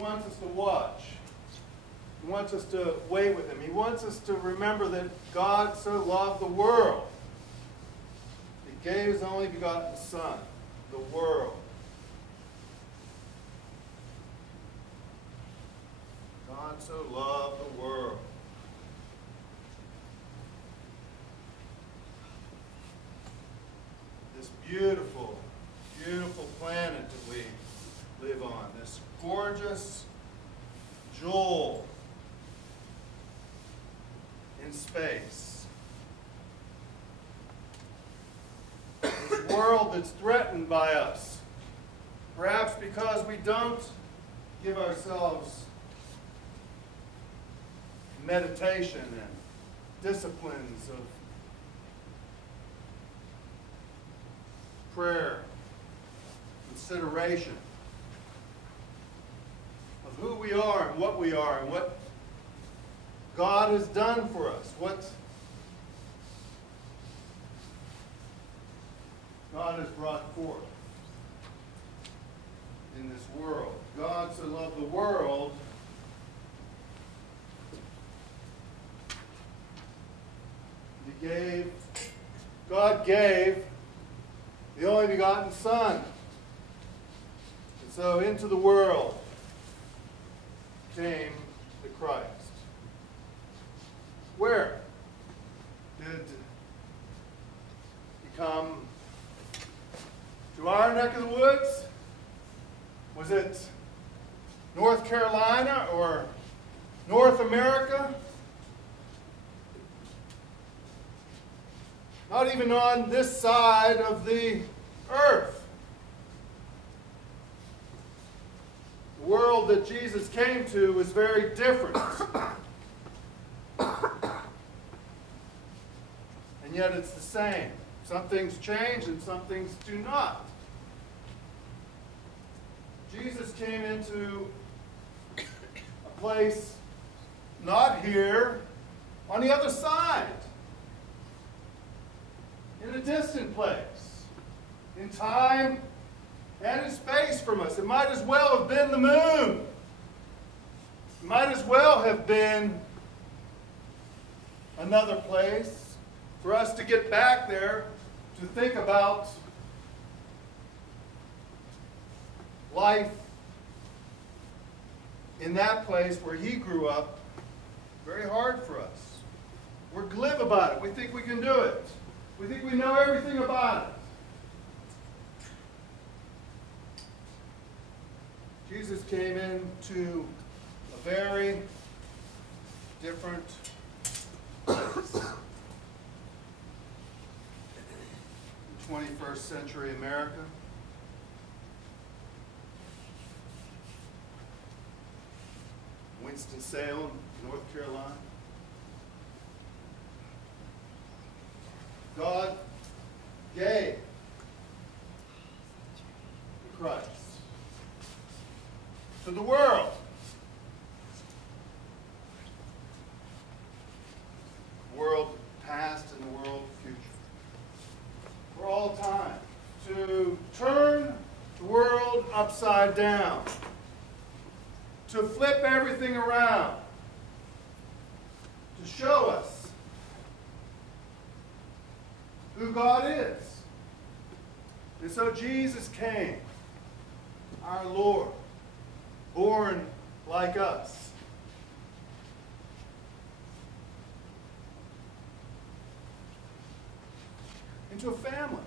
wants us to watch. He wants us to wait with him. He wants us to remember that God so loved the world. He gave his only begotten Son, the world. God so loved the world. This beautiful, beautiful planet that we live on, this gorgeous jewel in space. This world that's threatened by us, perhaps because we don't give ourselves meditation and disciplines of prayer, consideration of who we are and what God has done for us, what God has brought forth in this world. God so loved the world God gave the only begotten Son. And so into the world came the Christ. Where did he come? To our neck of the woods? Was it North Carolina or North America? Not even on this side of the earth. The world that Jesus came to was very different. And yet it's the same. Some things change and some things do not. Jesus came into a place not here, on the other side. In a distant place, in time and in space from us. It might as well have been the moon. It might as well have been another place for us to get back there to think about life in that place where he grew up. Very hard for us. We're glib about it. We think we can do it. We think we know everything about it. Jesus came into a very different place. In 21st century America. Winston-Salem, North Carolina. God gave Christ to the world. The world past and the world future. For all time. To turn the world upside down. To flip everything around. To show us who God is. And so Jesus came, our Lord, born like us. Into a family,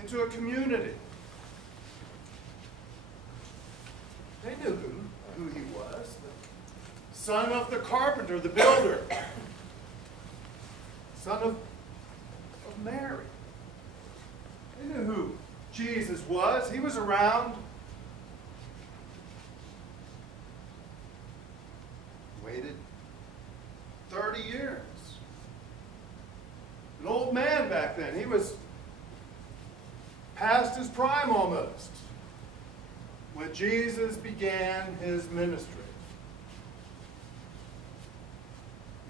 into a community. They knew who he was, the son of the carpenter, the builder, son of Mary. They knew who Jesus was. He was around. Waited 30 years. An old man back then. He was past his prime almost when Jesus began his ministry.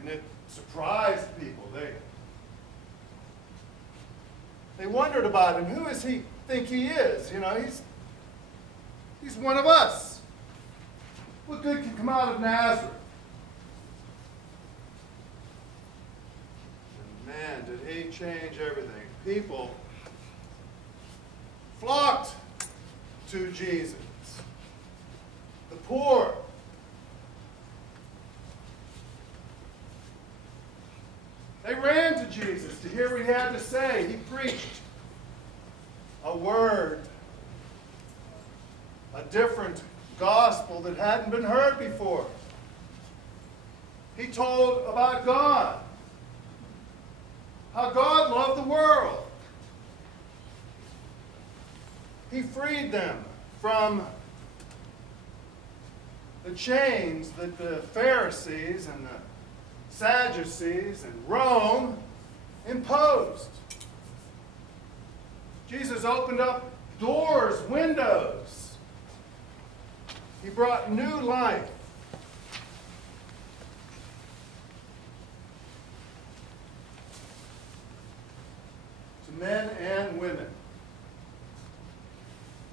And it surprised people. They wondered about him. Who does he think he is? You know, he's one of us. What good can come out of Nazareth? And man, did he change everything. People flocked to Jesus. The poor. They ran to Jesus to hear what he had to say. He preached a word, a different gospel that hadn't been heard before. He told about God, how God loved the world. He freed them from the chains that the Pharisees and the Sadducees and Rome imposed. Jesus opened up doors, windows. He brought new life. To men and women.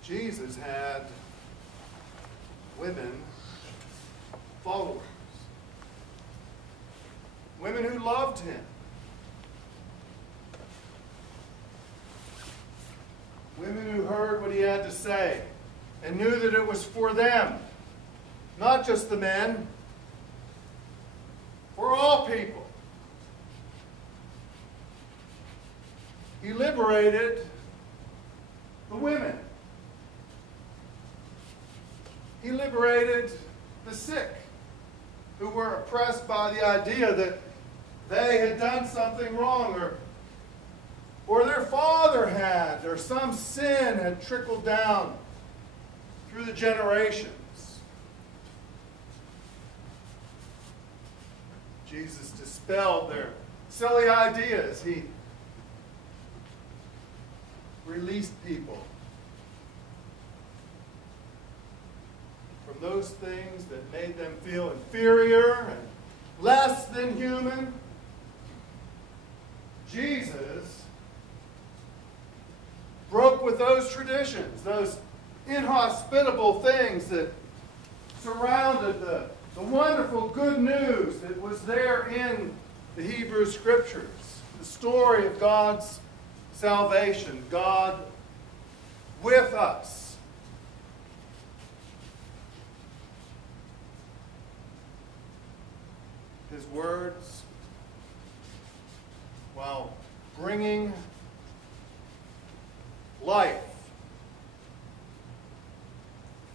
Jesus had women followers. Women who loved him. Women who heard what he had to say and knew that it was for them, not just the men, for all people. He liberated the women. He liberated the sick who were oppressed by the idea that they had done something wrong, or their father had, or some sin had trickled down through the generations. Jesus dispelled their silly ideas. He released people from those things that made them feel inferior and less than human. Jesus broke with those traditions, those inhospitable things that surrounded the wonderful good news that was there in the Hebrew Scriptures, the story of God's salvation, God with us. His words, while bringing life,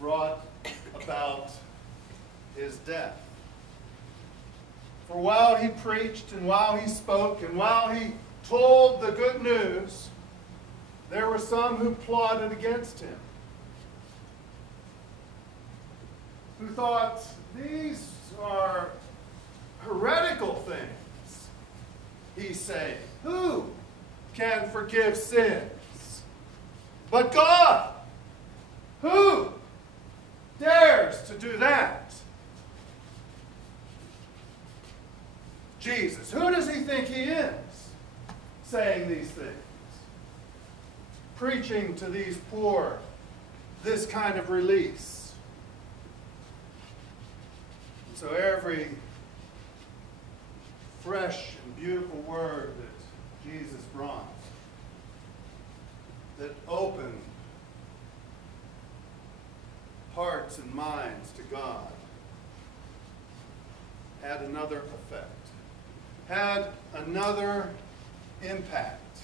brought about his death. For while he preached and while he spoke and while he told the good news, there were some who plotted against him, who thought, these are heretical things he's saying. Who can forgive sins but God? Who dares to do that? Jesus. Who does he think he is saying these things? Preaching to these poor this kind of release. And so every fresh and beautiful word that Jesus brought, that opened hearts and minds to God, had another effect, had another impact,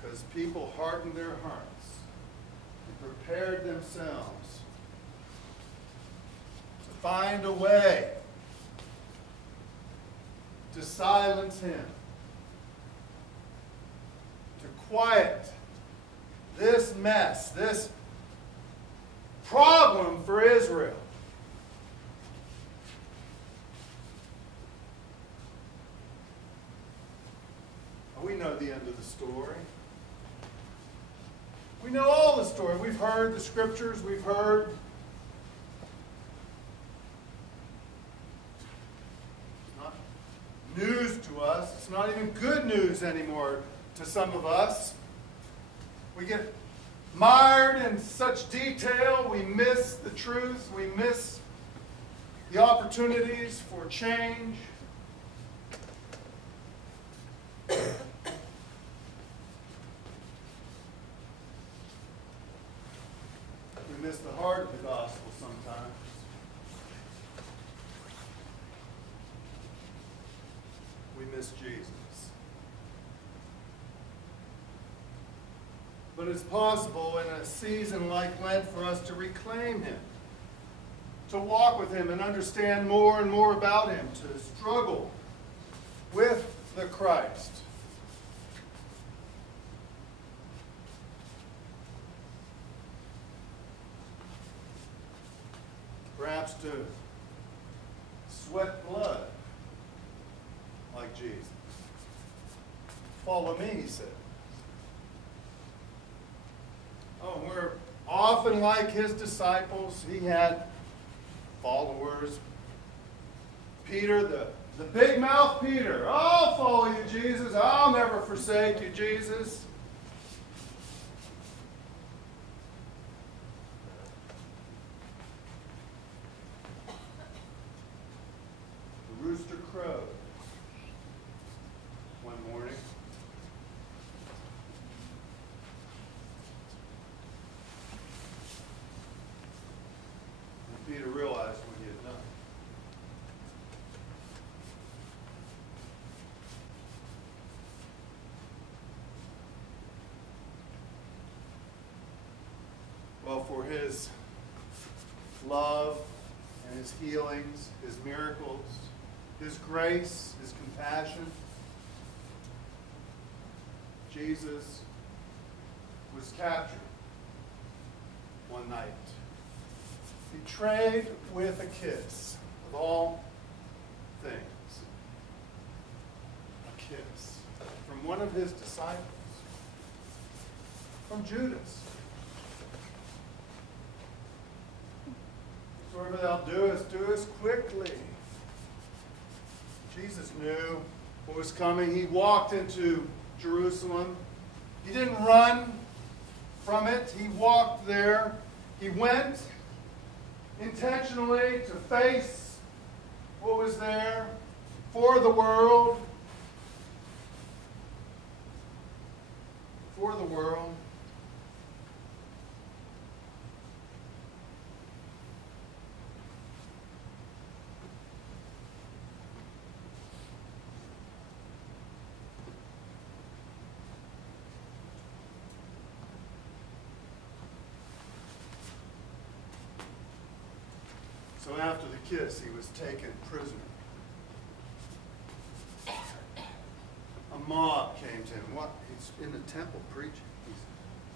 because people hardened their hearts and prepared themselves to find a way to silence him, to quiet this mess, this problem for Israel. We know the end of the story. We know all the story. We've heard the scriptures. We've heard it's not news to us. It's not even good news anymore to some of us. We get mired in such detail, we miss the truth, we miss the opportunities for change. We miss the heart of the gospel sometimes. We miss Jesus. But it's possible in a season like Lent for us to reclaim him, to walk with him and understand more and more about him, to struggle with the Christ. Perhaps to sweat blood like Jesus. Follow me, he said. Oh, we're often like his disciples. He had followers. Peter, the big mouth Peter. I'll follow you, Jesus. I'll never forsake you, Jesus. The rooster crowed one morning. And Peter realized what he had done. Well, for his love and his healings, his miracles, his grace, his compassion, Jesus was captured one night, betrayed with a kiss, of all things. A kiss from one of his disciples, from Judas. Whatsoever thou doest, doest quickly. Jesus knew what was coming. He walked into Jerusalem. He didn't run from it. He walked there. He went intentionally to face what was there for the world. For the world. So after the kiss, he was taken prisoner. A mob came to him. What? He's in the temple preaching.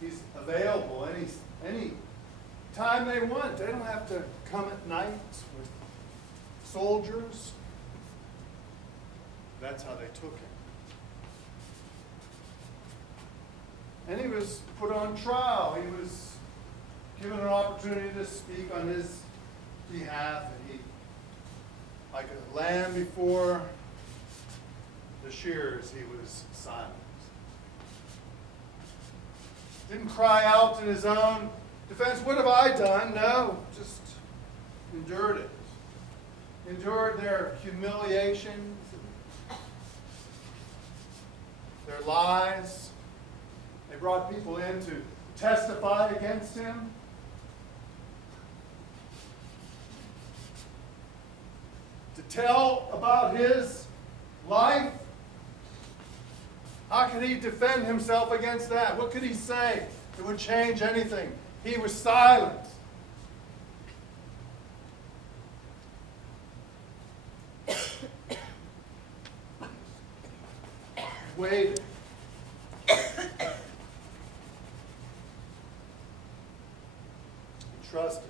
He's available any time they want. They don't have to come at night with soldiers. That's how they took him. And he was put on trial. He was given an opportunity to speak on his behalf, and he, like a lamb before the shears, he was silent. Didn't cry out in his own defense, what have I done? No, just endured it. Endured their humiliations, their lies. They brought people in to testify against him. To tell about his life. How could he defend himself against that? What could he say that would change anything? He was silent. Waited. He trusted.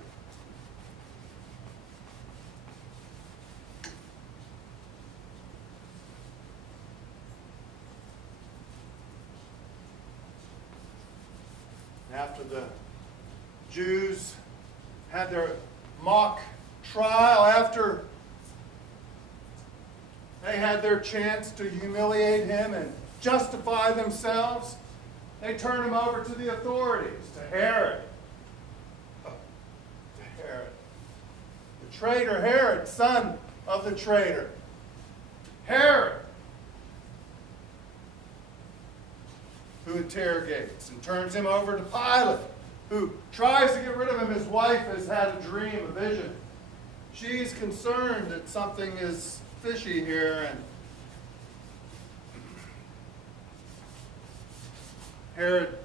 After the Jews had their mock trial, after they had their chance to humiliate him and justify themselves, they turn him over to the authorities, to Herod. To Herod. The traitor Herod, son of the traitor. Herod, who interrogates and turns him over to Pilate, who tries to get rid of him. His wife has had a dream, a vision. She's concerned that something is fishy here, and Herod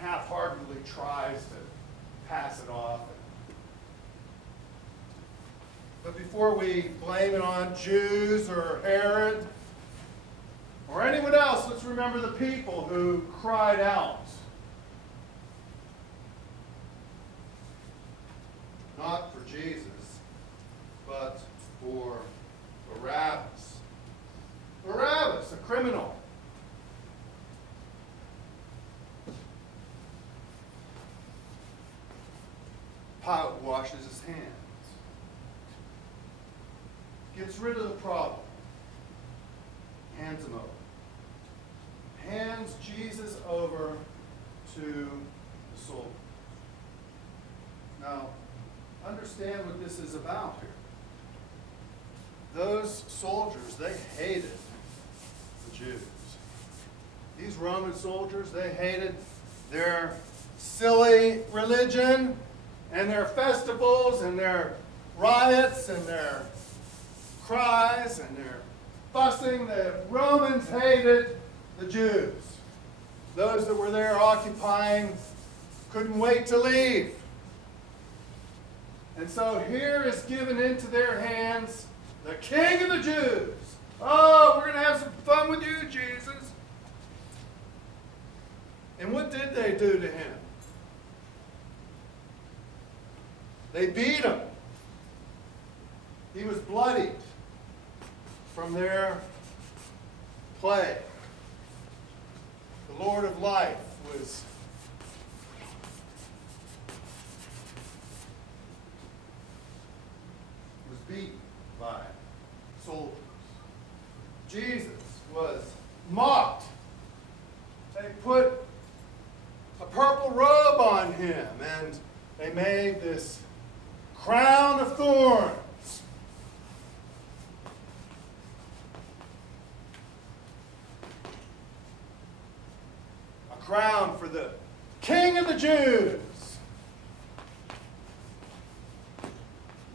half-heartedly tries to pass it off. But before we blame it on Jews or Herod or anyone else, let's remember the people who cried out. Not for Jesus, but for Barabbas. Barabbas, a criminal. Pilate washes his hands. Gets rid of the problem. Hands him over. Hands Jesus over to the soldiers. Now, understand what this is about here. Those soldiers, they hated the Jews. These Roman soldiers, they hated their silly religion and their festivals and their riots and their cries and their fussing. The Romans hated the Jews. Those that were there occupying couldn't wait to leave. And so here is given into their hands the King of the Jews. Oh, we're going to have some fun with you, Jesus. And what did they do to him? They beat him. He was bloodied from their plague. The Lord of life was beaten by soldiers. Jesus was mocked. They put a purple robe on him, and they made this crown of thorns. A crown for the King of the Jews.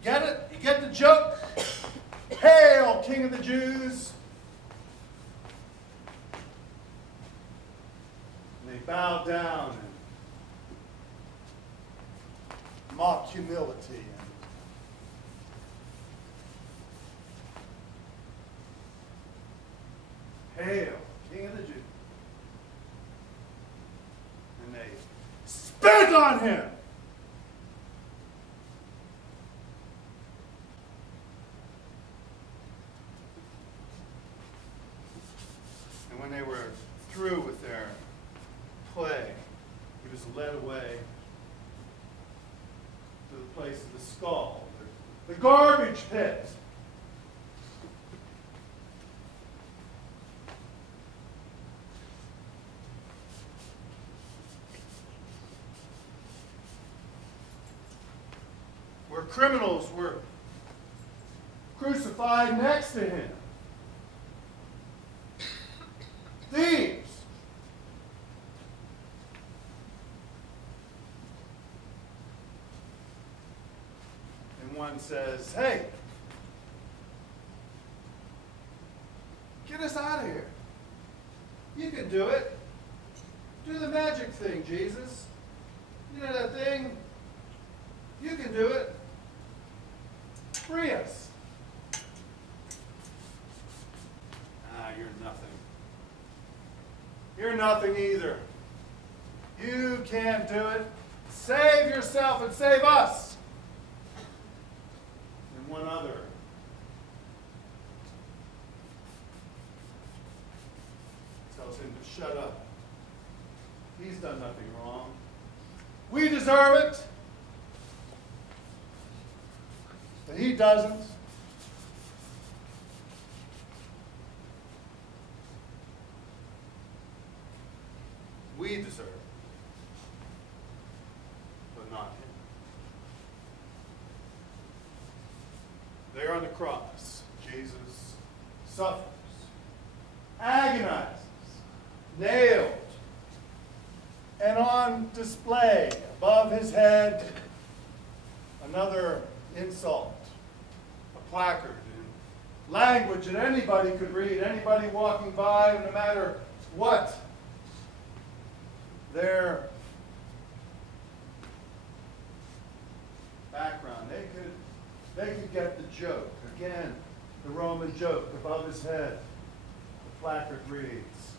Get it? You get the joke? Hail, King of the Jews. And they bow down and mock humility. Hail, King of the Jews. And they spit on him. And when they were through with their play, he was led away to the place of the skull, the garbage pit. Where criminals were crucified next to him. Thieves. And one says, hey, get us out of here. You can do it. Do the magic thing, Jesus. You know that thing? You can do it. Free us. Ah, you're nothing. You're nothing either. You can't do it. Save yourself and save us. And one other tells him to shut up. He's done nothing wrong. We deserve it. But he doesn't. we deserve, but not him. There on the cross, Jesus suffers, agonizes, nailed, and on display above his head, another insult, a placard in language that anybody could read, anybody walking by, no matter what their background. They could get the joke. Again, the Roman joke above his head. The placard reads,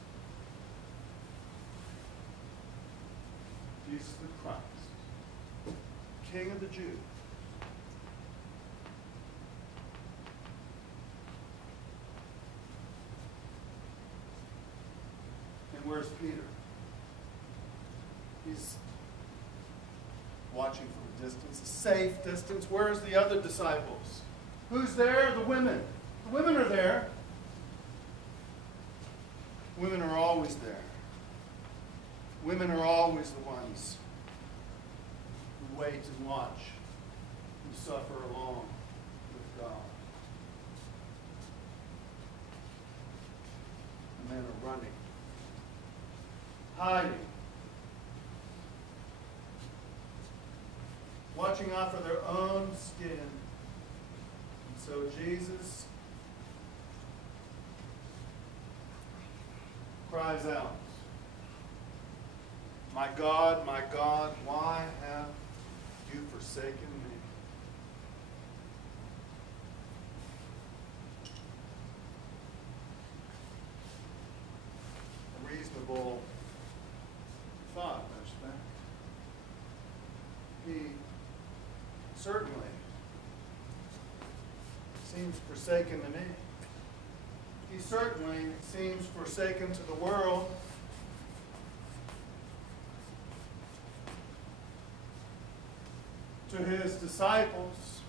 Jesus the Christ, King of the Jews. And where's Peter? He's watching from a distance, a safe distance. Where's the other disciples? Who's there? The women. The women are there. Women are always there. Women are always the ones who wait and watch, who suffer along with God. The men are running, hiding, watching out for their own skin. And so Jesus cries out, my God, why have you forsaken me? A reasonable thought, don't you think? He certainly seems forsaken to me. He certainly seems forsaken to the world. To his disciples.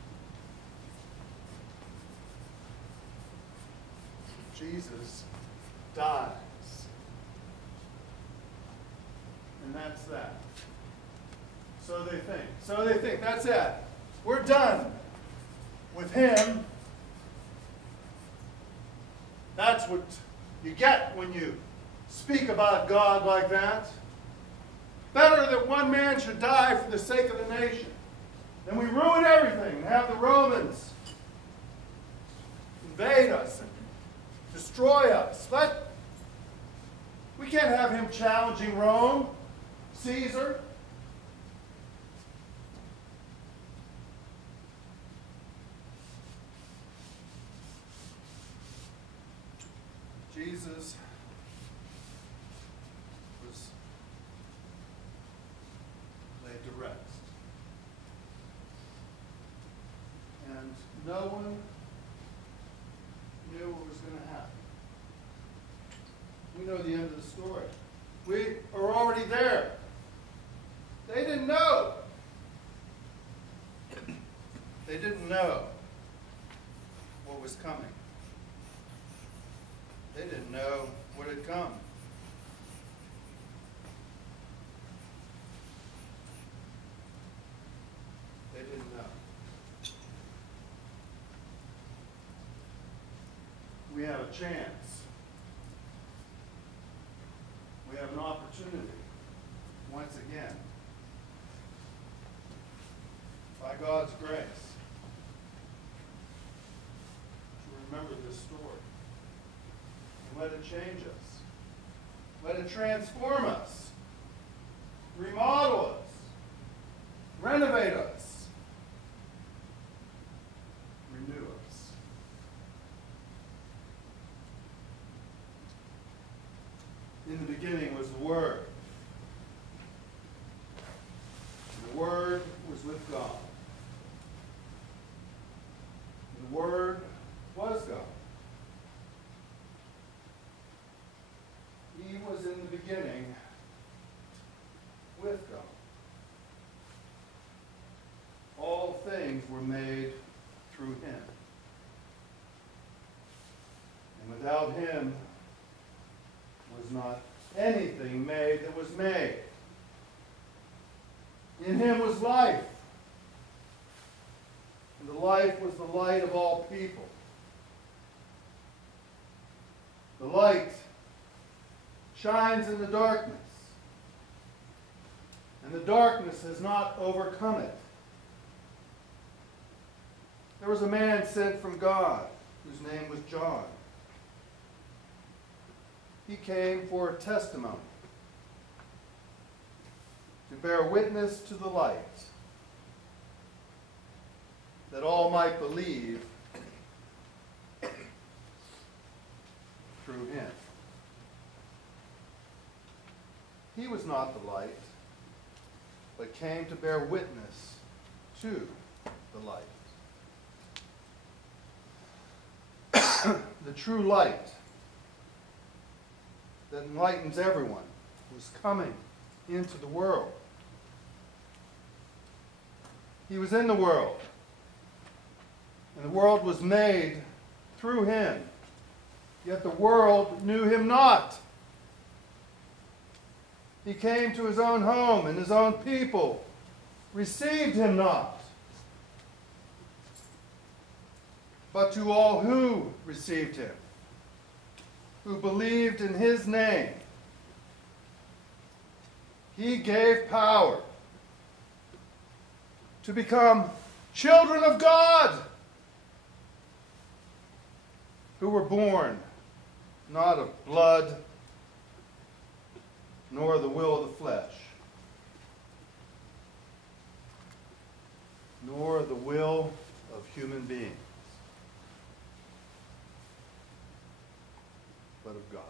Jesus dies. And that's that. So they think. So they think. That's it. We're done with him. That's what you get when you speak about God like that. Better that one man should die for the sake of the nation. Then we ruin everything and have the Romans invade us and destroy us. We can't have him challenging Rome, Caesar. Jesus was laid to rest. And no one knew what was going to happen. We know the end of the story. We are already there. They didn't know. They didn't know what was coming. They didn't know what had come. They didn't know. We have a chance. We have an opportunity, once again, by God's grace, to remember this story. And let it change us. Let it transform us. Remodel us. Renovate us. Renew us. In the beginning was the Word. And the Word was with God. And the Word was God. He was in the beginning with God. All things were made through him. And without him was not anything made that was made. In him was life, and the life was the light of all people. The light shines in the darkness, and the darkness has not overcome it. There was a man sent from God, whose name was John. He came for testimony, to bear witness to the light, that all might believe through him. He was not the light, but came to bear witness to the light. The true light that enlightens everyone was coming into the world. He was in the world, and the world was made through him, yet the world knew him not. He came to his own home, and his own people received him not. But to all who received him, who believed in his name, he gave power to become children of God, who were born not of blood, nor the will of the flesh, nor the will of human beings, but of God.